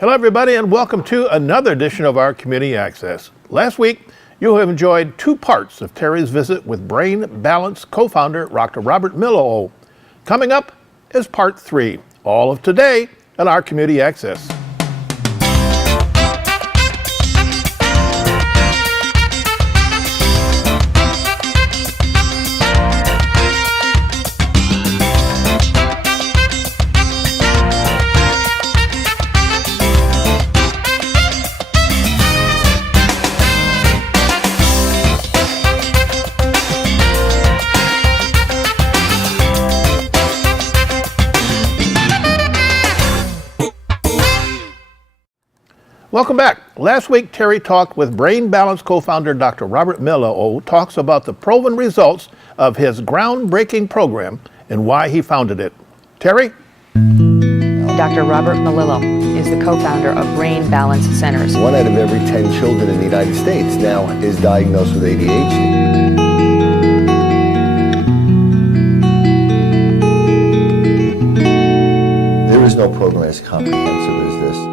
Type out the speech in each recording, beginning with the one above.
Hello, everybody, and welcome to another edition of our Community Access. Last week, you have enjoyed two parts of Terry's visit with Brain Balance co-founder Dr. Robert Melillo. Coming up is part 3, all of today at our Community Access. Welcome back. Last week, Terry talked with Brain Balance co-founder Dr. Robert Melillo, who talks about the proven results of his groundbreaking program and why he founded it. Terry? Dr. Robert Melillo is the co-founder of Brain Balance Centers. 1 out of every 10 children in the United States now is diagnosed with ADHD. There is no program as comprehensive as this.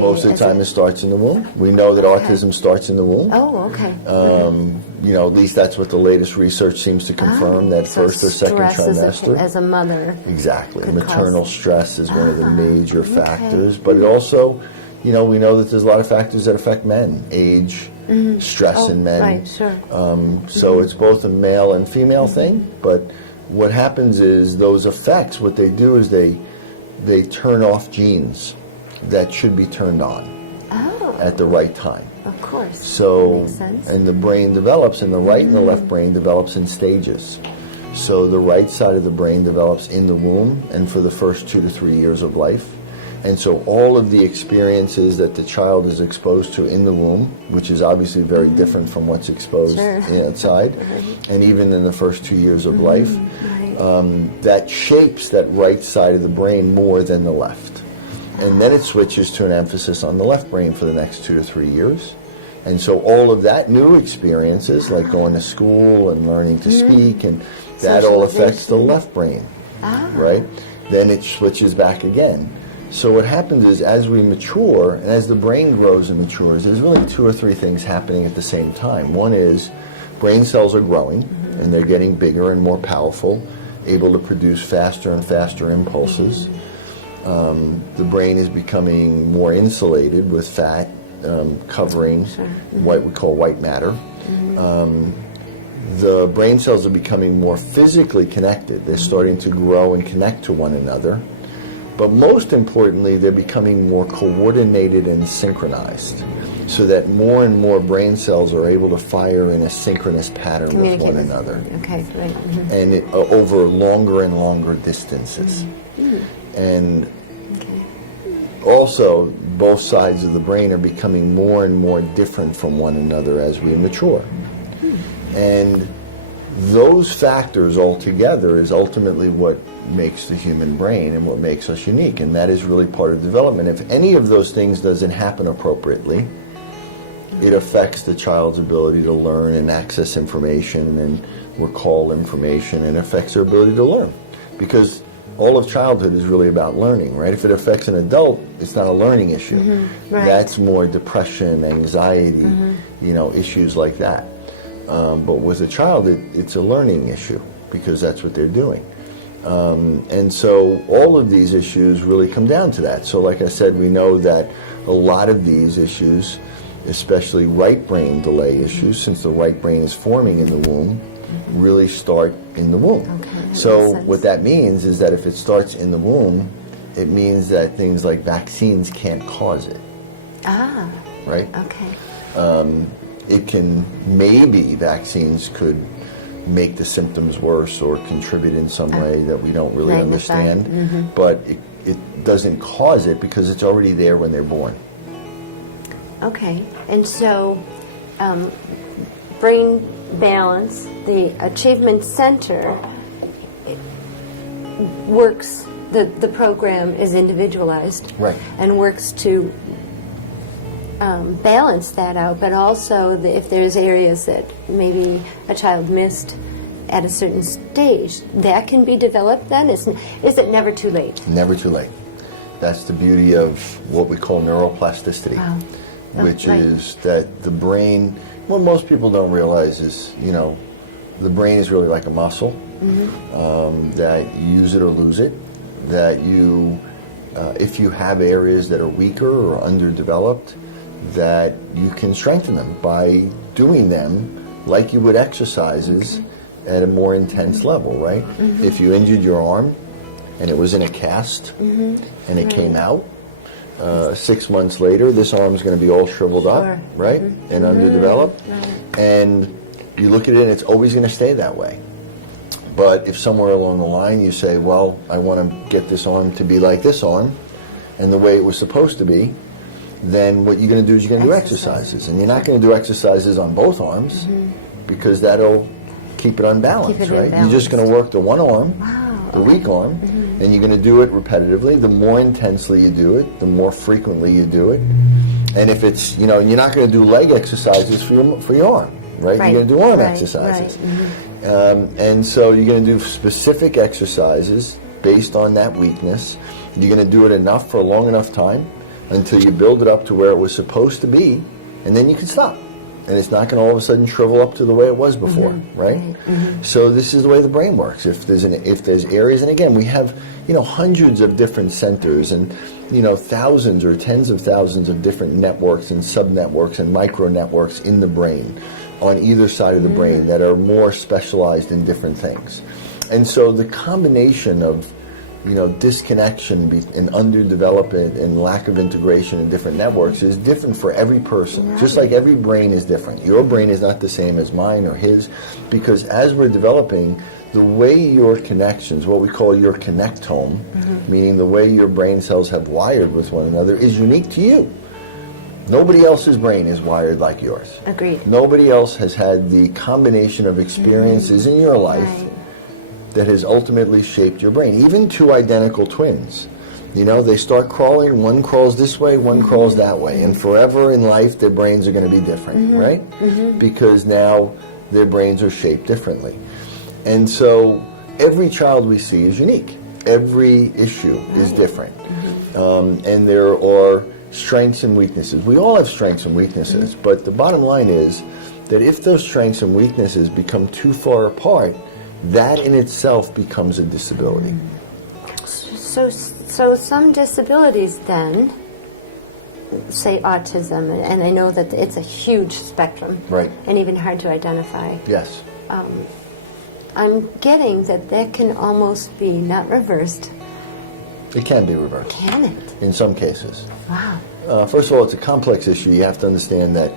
Most of the time it starts in the womb. We know that autism starts in the womb. Oh, okay. You know, at least that's what the latest research seems to confirm, that so first or second trimester. As a mother. Exactly. Maternal stress is one of the major factors, but it also, you know, we know that there's a lot of factors that affect men. Age, stress in men. Right, sure. So it's both a male and female thing, but what happens is those effects, what they do is they turn off genes that should be turned on at the right time. Of course. So, makes sense. and the brain develops, and the right and the left brain develops in stages. So the right side of the brain develops in the womb and for the first 2 to 3 years of life. And so all of the experiences that the child is exposed to in the womb, which is obviously very different from what's exposed outside, and even in the first 2 years of life, that shapes that right side of the brain more than the left. And then it switches to an emphasis on the left brain for the next 2 to 3 years. And so all of that new experiences, like going to school and learning to speak, and that all affects the left brain, right? Then it switches back again. So what happens is, as we mature, and as the brain grows and matures, there's really 2 or 3 things happening at the same time. One is brain cells are growing, and they're getting bigger and more powerful, able to produce faster and faster impulses. The brain is becoming more insulated with fat covering what we call white matter. The brain cells are becoming more physically connected. They're starting to grow and connect to one another. But most importantly, they're becoming more coordinated and synchronized, so that more and more brain cells are able to fire in a synchronous pattern with one another. Okay, right. And over longer and longer distances. And also, both sides of the brain are becoming more and more different from one another as we mature. And those factors altogether is ultimately what makes the human brain and what makes us unique. And that is really part of development. If any of those things doesn't happen appropriately, it affects the child's ability to learn and access information and recall information, and affects their ability to learn. Because all of childhood is really about learning, right? If it affects an adult, it's not a learning issue. That's more depression, anxiety, you know, issues like that. But with a child, it's a learning issue, because that's what they're doing. And so all of these issues really come down to that. So like I said, we know that a lot of these issues, especially right brain delay issues, since the right brain is forming in the womb, really start in the womb. So what that means is that if it starts in the womb, it means that things like vaccines can't cause it. Right? Okay. It can, maybe vaccines could make the symptoms worse or contribute in some way that we don't really understand, but it doesn't cause it because it's already there when they're born. Okay, and so brain balance, the Achievement Center works, the program is individualized, Right. and works to balance that out, but also if there's areas that maybe a child missed at a certain stage, that can be developed then? Is it never too late? Never too late. That's the beauty of what we call neuroplasticity, which right. is that the brain, what most people don't realize is, the brain is really like a muscle, that you use it or lose it, that you, if you have areas that are weaker or underdeveloped, that you can strengthen them by doing them like you would exercises at a more intense level, right? If you injured your arm and it was in a cast and it came out, 6 months later, this arm's going to be all shriveled up, right? And underdeveloped. And you look at it and it's always going to stay that way. But if somewhere along the line you say, well, I want to get this arm to be like this arm and the way it was supposed to be, then what you're going to do is you're going to do exercises. And you're not going to do exercises on both arms because that'll keep it unbalanced, right? You're just going to work the one arm, the weak arm, and you're going to do it repetitively. The more intensely you do it, the more frequently you do it. And if it's, you're not going to do leg exercises for your arm, right? You're going to do arm exercises. And so you're going to do specific exercises based on that weakness. You're going to do it enough for a long enough time until you build it up to where it was supposed to be, and then you can stop. And it's not going to all of a sudden shrivel up to the way it was before, right? So this is the way the brain works. If there's areas, and again, we have hundreds of different centers and thousands or tens of thousands of different networks and subnetworks and micro networks in the brain on either side of the brain that are more specialized in different things. And so the combination of disconnection and underdevelopment and lack of integration in different networks is different for every person. Just like every brain is different. Your brain is not the same as mine or his, because as we're developing, the way your connections, what we call your connectome, meaning the way your brain cells have wired with one another, is unique to you. Nobody else's brain is wired like yours. Agreed. Nobody else has had the combination of experiences in your life that has ultimately shaped your brain. Even two identical twins, they start crawling, one crawls this way, one crawls that way, and forever in life their brains are going to be different, right? Because now their brains are shaped differently. And so every child we see is unique. Every issue is different. And there are strengths and weaknesses. We all have strengths and weaknesses, but the bottom line is that if those strengths and weaknesses become too far apart, that in itself becomes a disability. So some disabilities then, say autism, and I know that it's a huge spectrum, Right. and even hard to identify. Yes. I'm getting that can almost be not reversed. It can be reversed. Can it? In some cases. Wow. First of all, it's a complex issue. You have to understand that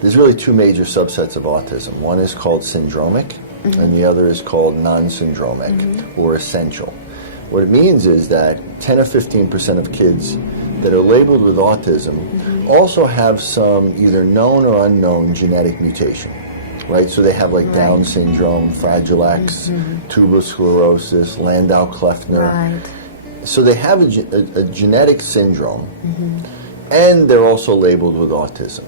there's really two major subsets of autism. One is called syndromic, and the other is called non-syndromic, or essential. What it means is that 10 or 15% of kids that are labeled with autism also have some either known or unknown genetic mutation, right? So they have like Down syndrome, Fragile X, tuberous sclerosis, Landau-Kleffner. Right. So they have a genetic syndrome, and they're also labeled with autism.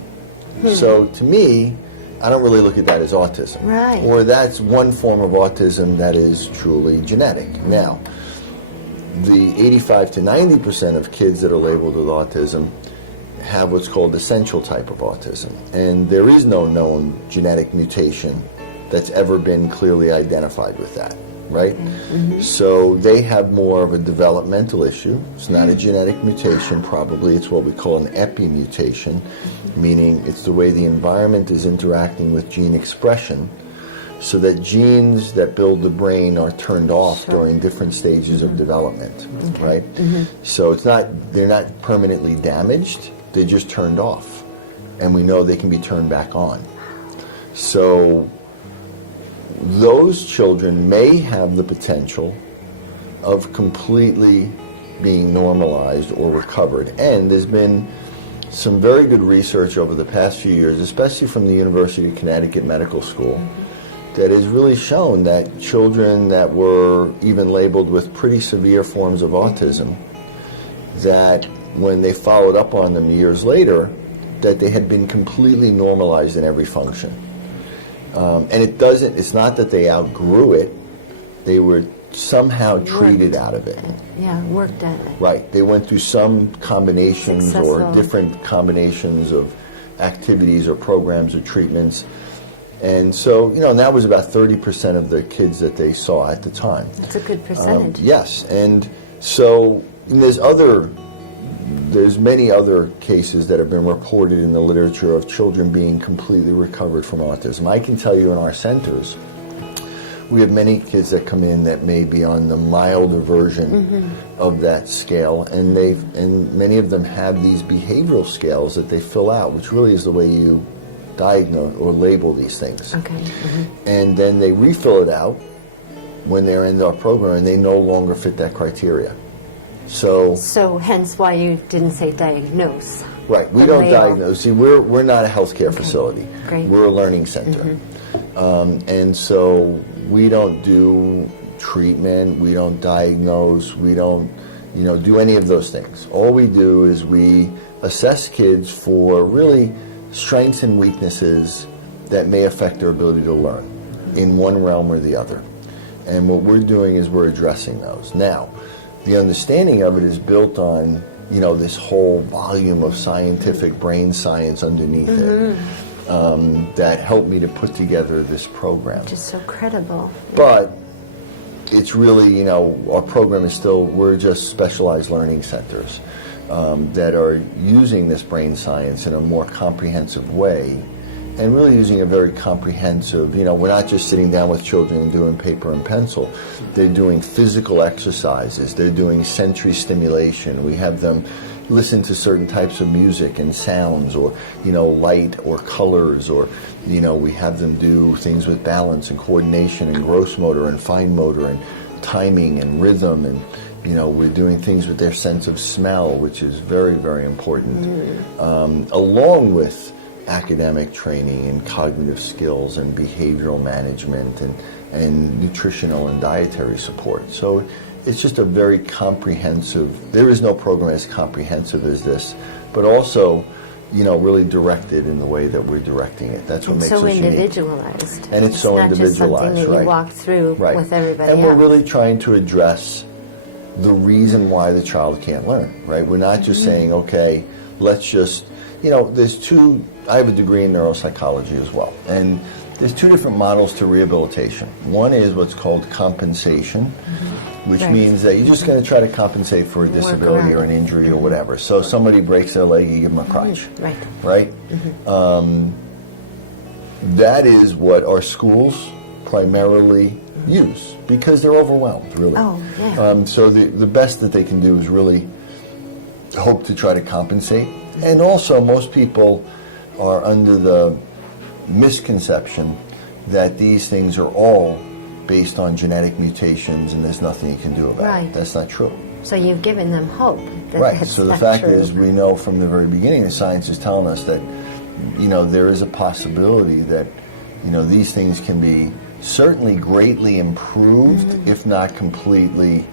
So to me, I don't really look at that as autism. Right. Or that's one form of autism that is truly genetic. Now, the 85 to 90% of kids that are labeled with autism have what's called essential type of autism. And there is no known genetic mutation that's ever been clearly identified with that, right? So they have more of a developmental issue. It's not a genetic mutation, probably. It's what we call an epimutation, meaning it's the way the environment is interacting with gene expression, so that genes that build the brain are turned off during different stages of development, right? So they're not permanently damaged, they're just turned off. And we know they can be turned back on. So those children may have the potential of completely being normalized or recovered. And there's been some very good research over the past few years, especially from the University of Connecticut Medical School, that has really shown that children that were even labeled with pretty severe forms of autism, that when they followed up on them years later, that they had been completely normalized in every function. And it's not that they outgrew it, they were somehow treated out of it. Yeah, worked at it. Right. They went through some combinations or Successful. different combinations of activities or programs or treatments. And so, and that was about 30% of the kids that they saw at the time. That's a good percentage. Yes. And so there's many other cases that have been reported in the literature of children being completely recovered from autism. I can tell you in our centers, we have many kids that come in that may be on the milder version of that scale, and many of them have these behavioral scales that they fill out, which really is the way you diagnose or label these things. Okay. And then they refill it out when they're in our program, and they no longer fit that criteria. So hence why you didn't say diagnose. right, we the don't label. diagnose. See, we're not a healthcare facility. Great. We're a learning center. And so we don't do treatment, we don't diagnose, we don't do any of those things. All we do is we assess kids for really strengths and weaknesses that may affect their ability to learn in one realm or the other. And what we're doing is we're addressing those. Now, the understanding of it is built on this whole volume of scientific brain science underneath it that helped me to put together this program. Which is so credible. But it's really, our program is still, we're just specialized learning centers that are using this brain science in a more comprehensive way, and really using a very comprehensive, we're not just sitting down with children and doing paper and pencil. They're doing physical exercises. They're doing sensory stimulation. We have them listen to certain types of music and sounds, or, light or colors, or, we have them do things with balance and coordination and gross motor and fine motor and timing and rhythm, and, we're doing things with their sense of smell, which is very, very important, along with academic training and cognitive skills and behavioral management and nutritional and dietary support. So it's just a very comprehensive, there is no program as comprehensive as this, but also, really directed in the way that we're directing it. That's what makes us unique. So individualized. And it's so not individualized, just something that right. you walk through with everybody and else. we're really trying to address the reason why the child can't learn, right? We're not just saying, okay, let's just, I have a degree in neuropsychology as well, and there's two different models to rehabilitation. One is what's called compensation, which Right. means that you're just going to try to compensate for a disability or an injury or whatever. So somebody breaks their leg, you give them a crutch, right? That is what our schools primarily use, because they're overwhelmed, really. Oh, yeah. So the best that they can do is really hope to try to compensate. And also, most people are under the misconception that these things are all based on genetic mutations and there's nothing you can do about it. That's not true. So you've given them hope. Right. So the fact is, we know from the very beginning, the science is telling us that, there is a possibility that, these things can be certainly greatly improved, if not completely,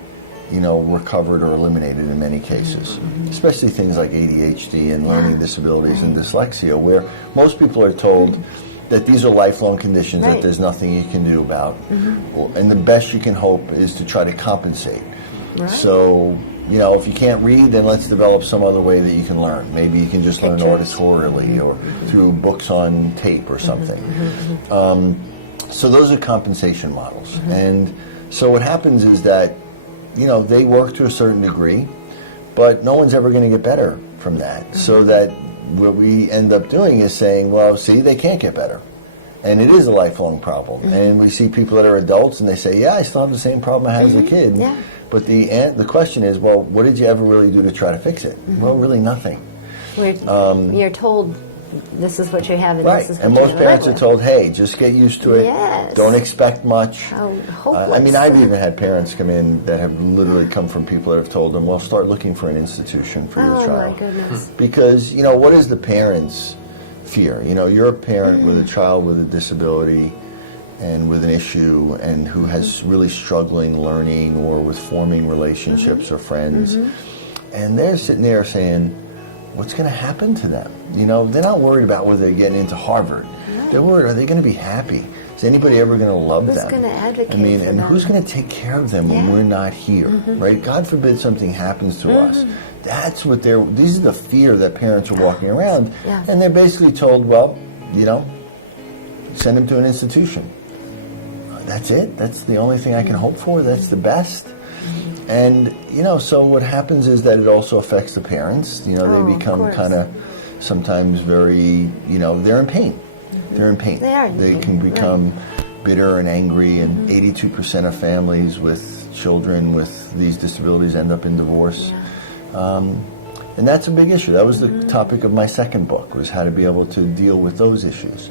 recovered or eliminated in many cases. Especially things like ADHD and learning disabilities and dyslexia, where most people are told that these are lifelong conditions that there's nothing you can do about. And the best you can hope is to try to compensate. So, if you can't read, then let's develop some other way that you can learn. Maybe you can just learn auditorily or through books on tape or something. So those are compensation models. And so what happens is that, they work to a certain degree, but no one's ever going to get better from that. So that what we end up doing is saying, well, see, they can't get better. And it is a lifelong problem. And we see people that are adults and they say, yeah, I still have the same problem I had as a kid. But the question is, well, what did you ever really do to try to fix it? Well, really nothing. You're told this is what you have, and Right, this is what and you're most gonna parents live are with. told, hey, just get used to it. Yes. Don't expect much. How I mean, hopeless. I've even had parents come in that have literally come from people that have told them, well, start looking for an institution for your Oh child. my goodness. Because, you know, what is the parent's fear? You know, you're a parent with a child with a disability and with an issue and who has really struggling learning or with forming relationships or friends. And they're sitting there saying, what's going to happen to them? You know, they're not worried about whether they're getting into Harvard. They're worried, are they going to be happy? Is anybody ever going to love them? Who's going to advocate I mean, for and them? who's going to take care of them when we're not here, right? God forbid something happens to us. That's what these are the fear that parents are walking around. Yeah. And they're basically told, well, you know, send them to an institution. That's it. That's the only thing I can hope for. That's the best. And, you know, so what happens is that it also affects the parents. You know, Oh, they of become course. kind of sometimes very, you know, they're in pain. They're in pain. They are in They pain, can right. become bitter and angry, and 82% of families with children with these disabilities end up in divorce. And that's a big issue. That was the topic of my second book, was how to be able to deal with those issues.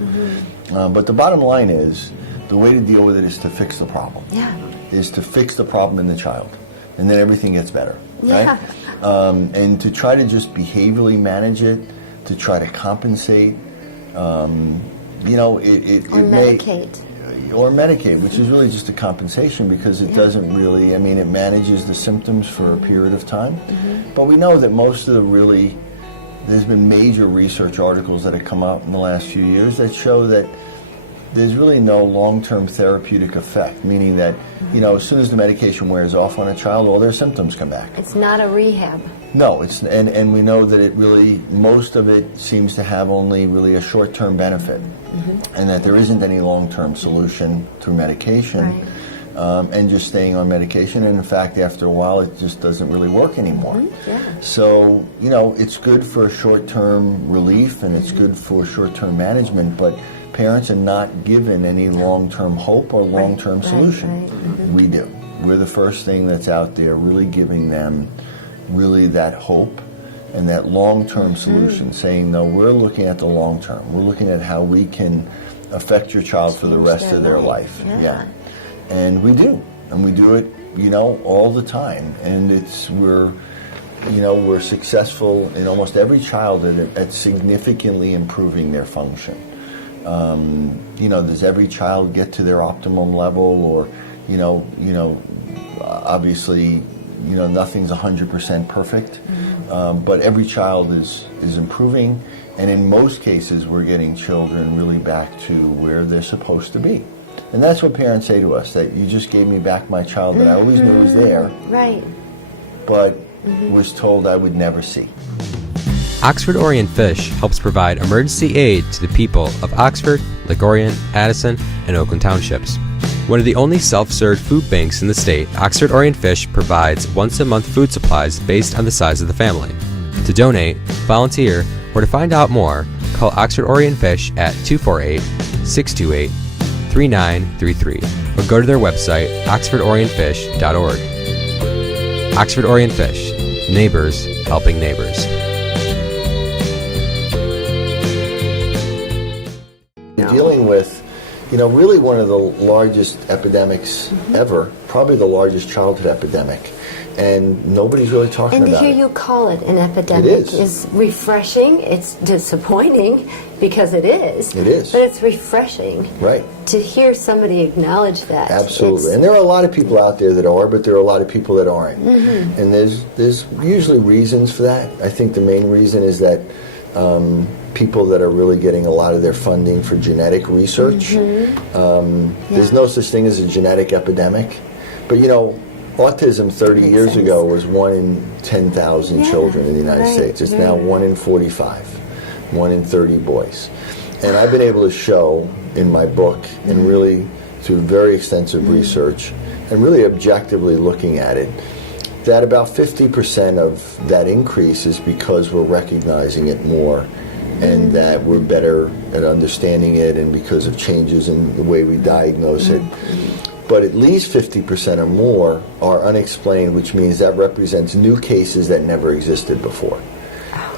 But the bottom line is, the way to deal with it is to fix the problem. Yeah. Is to fix the problem in the child. And then everything gets better, Yeah. right? And to try to just behaviorally manage it, to try to compensate, you know, it Or may... medicate. Or Medicaid, which is really just a compensation because it doesn't really, I mean, it manages the symptoms for a period of time. But we know that most of there's been major research articles that have come out in the last few years that show that there's really no long-term therapeutic effect, meaning that, you know, as soon as the medication wears off on a child, all their symptoms come back. It's not a rehab. No, and we know that it really, most of it seems to have only really a short-term benefit, and that there isn't any long-term solution through medication, and just staying on medication, and in fact, after a while, it just doesn't really work anymore. Yeah. So, you know, it's good for short-term relief, and it's good for short-term management, but parents are not given any long-term hope or long-term solution. We do. We're the first thing that's out there really giving them really that hope and that long-term solution, saying, no, we're looking at the long term. We're looking at how we can affect your child for the Change rest their of their life. life. Yeah. And we do. And we do it, you know, all the time. And we're successful in almost every child at significantly improving their function. You know, does every child get to their optimum level, or, obviously, you know, nothing's 100% perfect, but every child is improving, and in most cases, we're getting children really back to where they're supposed to be. And that's what parents say to us, that you just gave me back my child that I always knew was there, Right. but was told I would never see. Oxford Orient Fish helps provide emergency aid to the people of Oxford, Lake Orient, Addison, and Oakland Townships. One of the only self-served food banks in the state, Oxford Orient Fish provides once-a-month food supplies based on the size of the family. To donate, volunteer, or to find out more, call Oxford Orient Fish at 248-628-3933 or go to their website, oxfordorientfish.org. Oxford Orient Fish, neighbors helping neighbors. Dealing with, you know, really one of the largest epidemics ever, probably the largest childhood epidemic, and nobody's really talking And to about hear it. you call it an epidemic It is refreshing. It's disappointing because it is. It is. But it's refreshing. Right. To hear somebody acknowledge that. Absolutely. And there are a lot of people out there that are, but there are a lot of people that aren't. And there's usually reasons for that. I think the main reason is that people that are really getting a lot of their funding for genetic research. There's no such thing as a genetic epidemic. But, you know, autism 30 Makes years sense. ago was 1 in 10,000 children in the United right, States. It's right. now 1 in 45, 1 in 30 boys. And I've been able to show in my book, and really through very extensive research, and really objectively looking at it, that about 50% of that increase is because we're recognizing it more, and that we're better at understanding it, and because of changes in the way we diagnose it. But at least 50% or more are unexplained, which means that represents new cases that never existed before.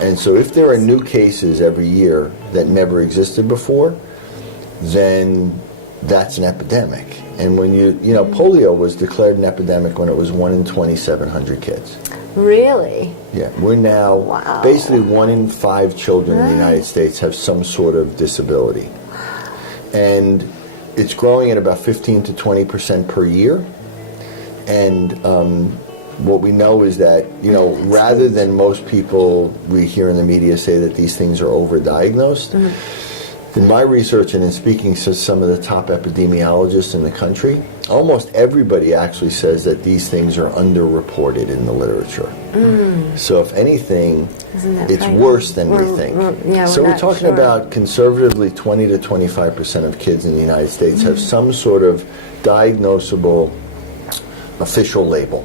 And so if there are new cases every year that never existed before, then that's an epidemic. And when you know, polio was declared an epidemic when it was 1 in 2,700 kids. Really? Yeah, we're now basically 1 in 5 children in the United States have some sort of disability. And it's growing at about 15 to 20% per year. And what we know is that, you know, rather than most people we hear in the media say that these things are overdiagnosed, in my research and in speaking to some of the top epidemiologists in the country, almost everybody actually says that these things are underreported in the literature. So if anything, it's worse than we think. So we're talking about conservatively 20 to 25% of kids in the United States have some sort of diagnosable official label.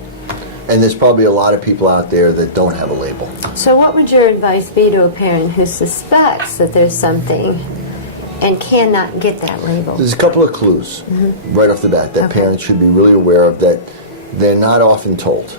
And there's probably a lot of people out there that don't have a label. So what would your advice be to a parent who suspects that there's something and cannot get that label? There's a couple of clues right off the bat that parents should be really aware of that they're not often told.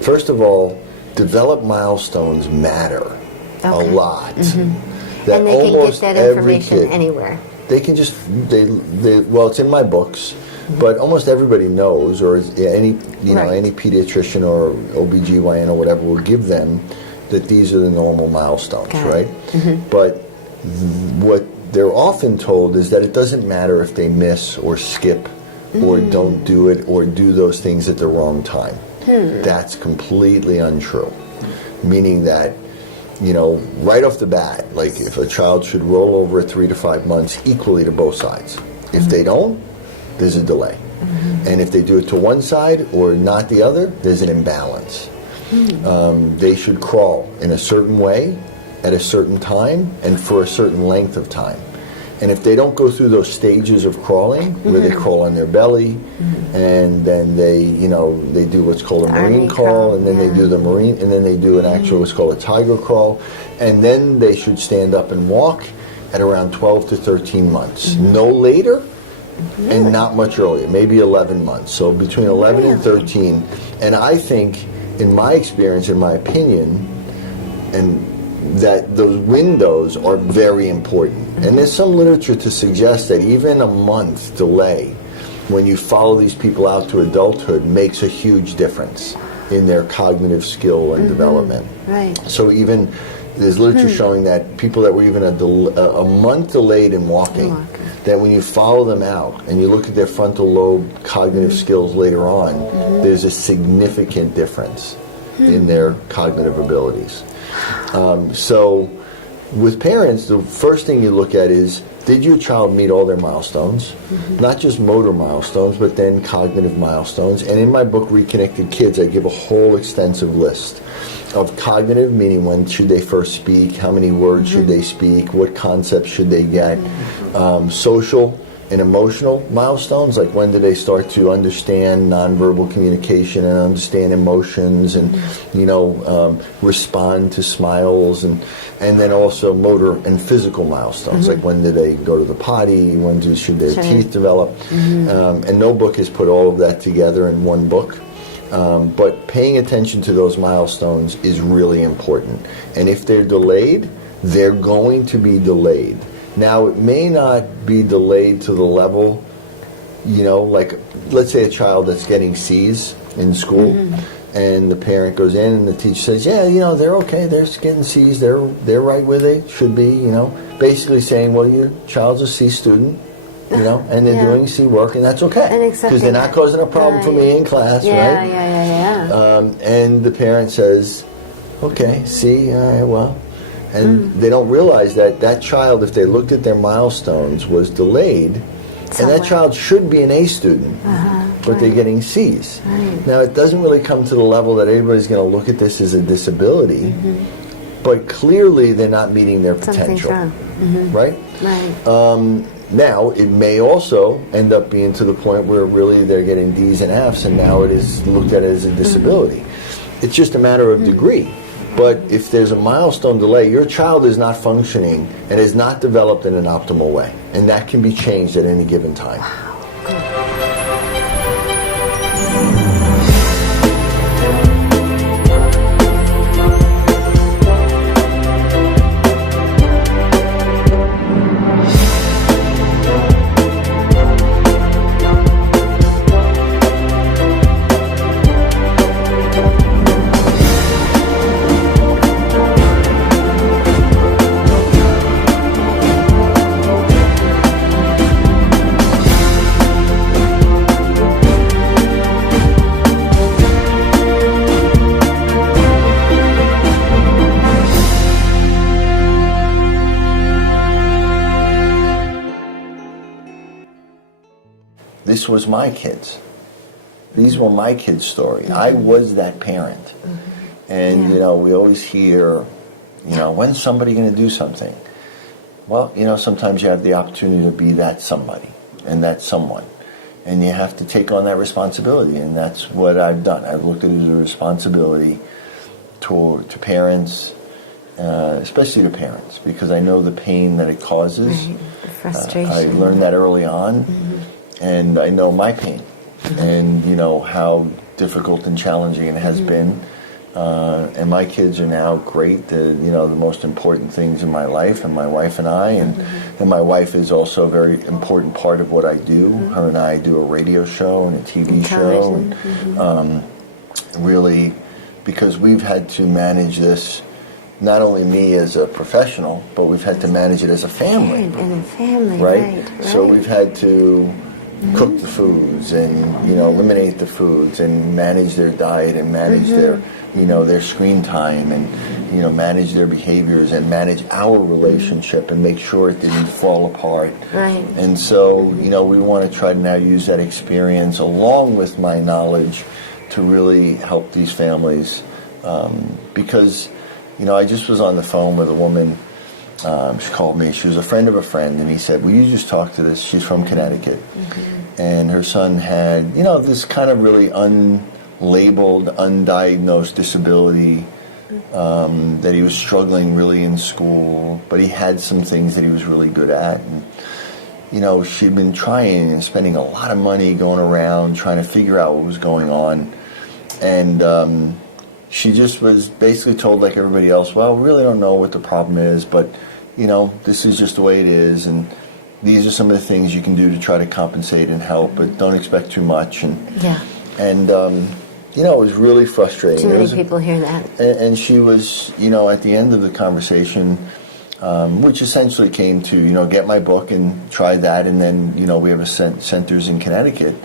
First of all, developed milestones matter a lot. That And they can almost get that every information kid, anywhere. they can just, well, it's in my books, but almost everybody knows, or any, you know, any pediatrician or OBGYN or whatever will give them that these are the normal milestones, right? But what they're often told is that it doesn't matter if they miss or skip or don't do it or do those things at the wrong time. That's completely untrue. Meaning that, you know, right off the bat, like if a child should roll over at 3 to 5 months equally to both sides. If they don't, there's a delay. And if they do it to one side or not the other, there's an imbalance. They should crawl in a certain way at a certain time and for a certain length of time. And if they don't go through those stages of crawling, where they crawl on their belly, and then they, you know, they do what's called a marine crawl, and then they do the marine, and then they do an actual what's called a tiger crawl, and then they should stand up and walk at around 12 to 13 months. No later, and not much earlier, maybe 11 months. So between 11 and 13. And I think, in my experience, in my opinion, and that those windows are very important. And there's some literature to suggest that even a month delay when you follow these people out to adulthood makes a huge difference in their cognitive skill and development. So even there's literature showing that people that were even a month delayed in walking, that when you follow them out and you look at their frontal lobe cognitive skills later on, there's a significant difference in their cognitive abilities. So with parents, the first thing you look at is, did your child meet all their milestones? Not just motor milestones, but then cognitive milestones. And in my book, Reconnected Kids, I give a whole extensive list of cognitive, meaning when should they first speak, how many words should they speak, what concepts should they get, social and emotional milestones, like when do they start to understand nonverbal communication and understand emotions and, you know, respond to smiles, and then also motor and physical milestones, like when do they go to the potty, should their teeth develop, and no book has put all of that together in one book. But paying attention to those milestones is really important. And if they're delayed, they're going to be delayed. Now, it may not be delayed to the level, you know, like, let's say a child that's getting C's in school, and the parent goes in and the teacher says, yeah, you know, they're okay, they're getting C's, they're right where they should be, you know, basically saying, well, your child's a C student, you know, and they're doing C work, and that's okay, because they're not causing a problem for me in class, right? And the parent says, okay, C, all right, well. And they don't realize that that child, if they looked at their milestones, was delayed, and that child should be an A student, but they're getting C's. Now, it doesn't really come to the level that everybody's going to look at this as a disability, but clearly they're not meeting their potential, right? Now, it may also end up being to the point where really they're getting D's and F's, and now it is looked at as a disability. It's just a matter of degree. But if there's a milestone delay, your child is not functioning and is not developed in an optimal way. And that can be changed at any given time. this was my kids. These were my kids' story. I was that parent. And, Yeah. you know, we always hear, you know, when's somebody going to do something? Well, you know, sometimes you have the opportunity to be that somebody and that someone. And you have to take on that responsibility. And that's what I've done. I've looked at it as a responsibility to parents, especially to parents, because I know the pain that it causes. Right. The frustration. I learned that early on, and I know my pain, and you know how difficult and challenging it has been. And my kids are now great. You know, the most important things in my life, and my wife and I, and my wife is also a very important part of what I do. Her and I do a radio show and a TV show, and, really, because we've had to manage this. Not only me as a professional, but we've had to manage it as a family. And a family, Right? right. So we've had to cook the foods and, you know, eliminate the foods and manage their diet and manage their, you know, their screen time and, you know, manage their behaviors and manage our relationship and make sure it didn't fall apart. Right. And so, you know, we want to try to now use that experience along with my knowledge to really help these families because, you know, I just was on the phone with a woman. She called me. She was a friend of a friend, and he said, will you just talk to this? She's from Connecticut. And her son had, you know, this kind of really unlabeled, undiagnosed disability that he was struggling really in school, but he had some things that he was really good at. And, you know, she'd been trying and spending a lot of money going around trying to figure out what was going on. And she just was basically told, like everybody else, well, we really don't know what the problem is, but, you know, this is just the way it is, and these are some of the things you can do to try to compensate and help, but don't expect too much. And, you know, it was really frustrating. Too many people hear that. And she was, you know, at the end of the conversation, which essentially came to, you know, get my book and try that, and then, you know, we have centers in Connecticut.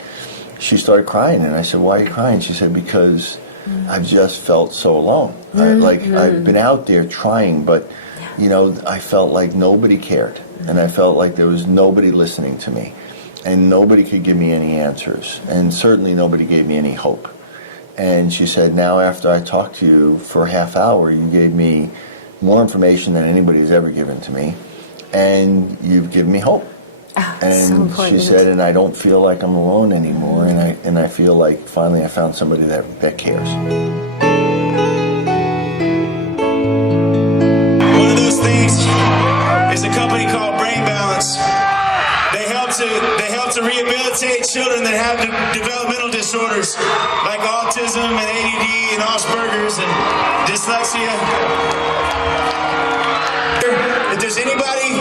She started crying, and I said, why are you crying? She said, because I've just felt so alone. I've been out there trying, but, you know, I felt like nobody cared. And I felt like there was nobody listening to me. And nobody could give me any answers. And certainly nobody gave me any hope. And she said, now after I talked to you for a half hour, you gave me more information than anybody has ever given to me. And you've given me hope. Oh, And so important. she said, and I don't feel like I'm alone anymore, and I feel like finally I found somebody that cares. One of those things is a company called Brain Balance. They help to rehabilitate children that have developmental disorders like autism and ADD and Asperger's and dyslexia. If there's anybody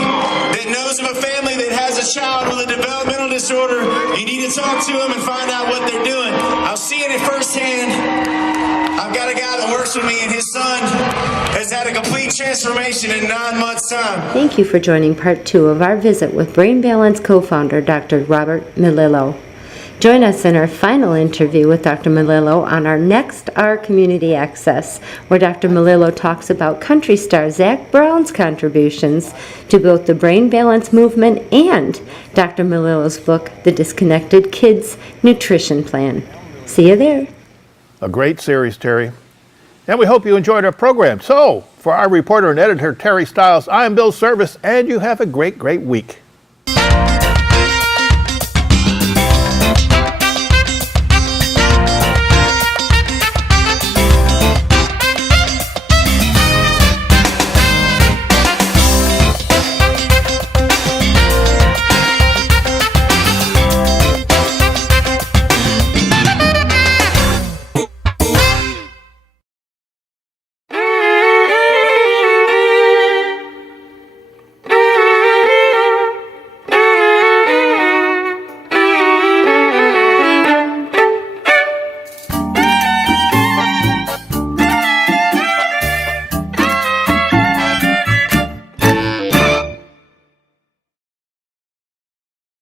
that knows of a family that has a child with a developmental disorder, you need to talk to them and find out what they're doing. I've seen it firsthand. I've got a guy that works with me, and his son has had a complete transformation in 9 months' time. Thank you for joining part 2 of our visit with Brain Balance co-founder Dr. Robert Melillo. Join us in our final interview with Dr. Melillo on our next Our Community Access, where Dr. Melillo talks about country star Zach Brown's contributions to both the Brain Balance movement and Dr. Melillo's book, The Disconnected Kids Nutrition Plan. See you there. A great series, Terry. And we hope you enjoyed our program. So, for our reporter and editor, Terry Stiles, I'm Bill Service, and you have a great, great week.